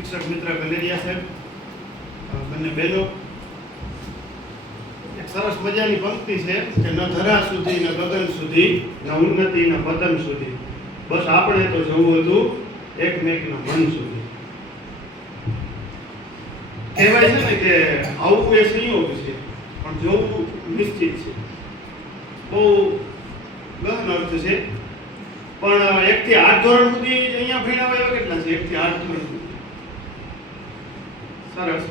શિક્ષક મિત્ર કનેરિયા સાહેબ, બંને બહેનો, એક સરસ મજાની પંક્તિ છે કે ન ધરા સુધી ન ગગન સુધી ન ઉન્નતિ ન પતન સુધી, બસ આપણે તો જવું હતું એકમેકના મન સુધી. કહેવાય છે ને કે આવું એ સંયોગ છે પણ જોવું નિશ્ચિત છે. બહુ ગહન અર્થ છે. પણ 1 થી 8 ધોરણ સુધી અહીંયા ભણ્યા એવા કેટલા છે? 1 થી 8 ધોરણ સુધી. સરસ.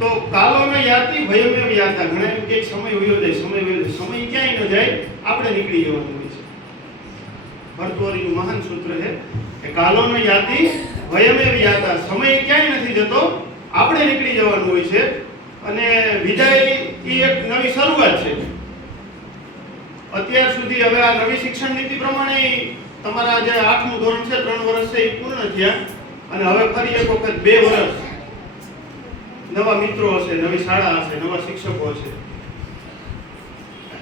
તો કાલોનો યાતિ ભયમેવ યાતા. ઘણા એમ કે સમય વયો જાય, સમય વયો જાય. સમય ક્યાંય ન જાય, આપણે નીકળી જવાનું હોય છે. ભરતોરીનું મહાન સૂત્ર છે કે કાલોનો યાતિ ભયમેવ યાતા. સમય ક્યાંય નથી જતો, આપણે નીકળી જવાનું હોય છે. અને વિદાય એ એક નવી શરૂઆત છે. અત્યાર સુધી હવે આ નવી શિક્ષણ નીતિ પ્રમાણે તમારા જે 8મું ધોરણ છે, 3 વર્ષ છે, એ પૂર્ણ થયા અને હવે ફરી એક વખત 2 વર્ષ નવા મિત્રો હશે, નવી શાળા હશે, નવા શિક્ષકો હશે.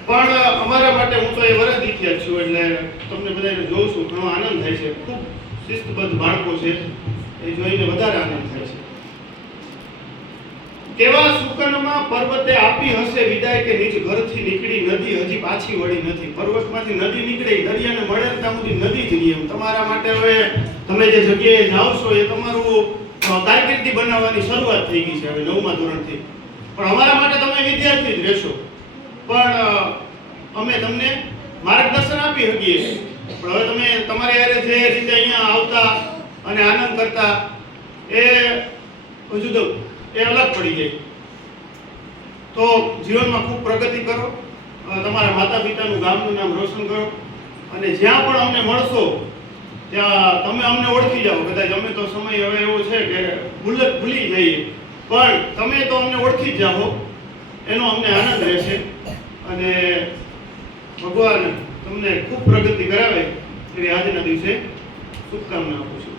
પણ અમારા માટે, હું તો એ વરદ ઇતિહાસ છું એટલે તમને બધાને જોઉં છું, ઘણો આનંદ થાય છે. ખૂબ શિસ્તબદ્ધ બાળકો છે, એ જોઈને વધારે આનંદ થાય છે. કેવા સુકનમાં પર્વતે આપી હશે વિદાય કે નીચ ઘરથી નીકળી નદી હજી પાછી વળી નથી. પર્વતમાંથી નદી નીકળે, દરિયાને મળે ત્યાં સુધી નદી જ રહી. એમ તમારા માટે હવે તમે જે જગ્યાએ જાઓ છો એ તમારું કારકિર્દી બનાવવાની શરૂઆત થઈ ગઈ છે હવે 9મા ધોરણથી. પણ અમારા માટે તમે વિદ્યાર્થી જ રહેશો, પણ અમે તમને માર્ગદર્શન આપી શકીએ. પણ હવે તમે તમારી હારે જે રીતે અહીંયા આવતા અને આનંદ કરતા એ જુદું, એ અલગ પડી જાય. તો જીવનમાં ખૂબ પ્રગતિ કરો, તમારા માતા પિતાનું, ગામનું નામ રોશન કરો અને જ્યાં પણ અમને મળશો ત્યાં તમે અમને ઓળખી જાઓ. કદાચ અમે તો સમય હવે એવો છે કે ભૂલી જઈએ, પણ તમે તો અમને ઓળખી જ જાઓ, એનો અમને આનંદ રહેશે. અને ભગવાન તમને ખૂબ પ્રગતિ કરાવે એવી આજના દિવસે શુભકામના આપું છું.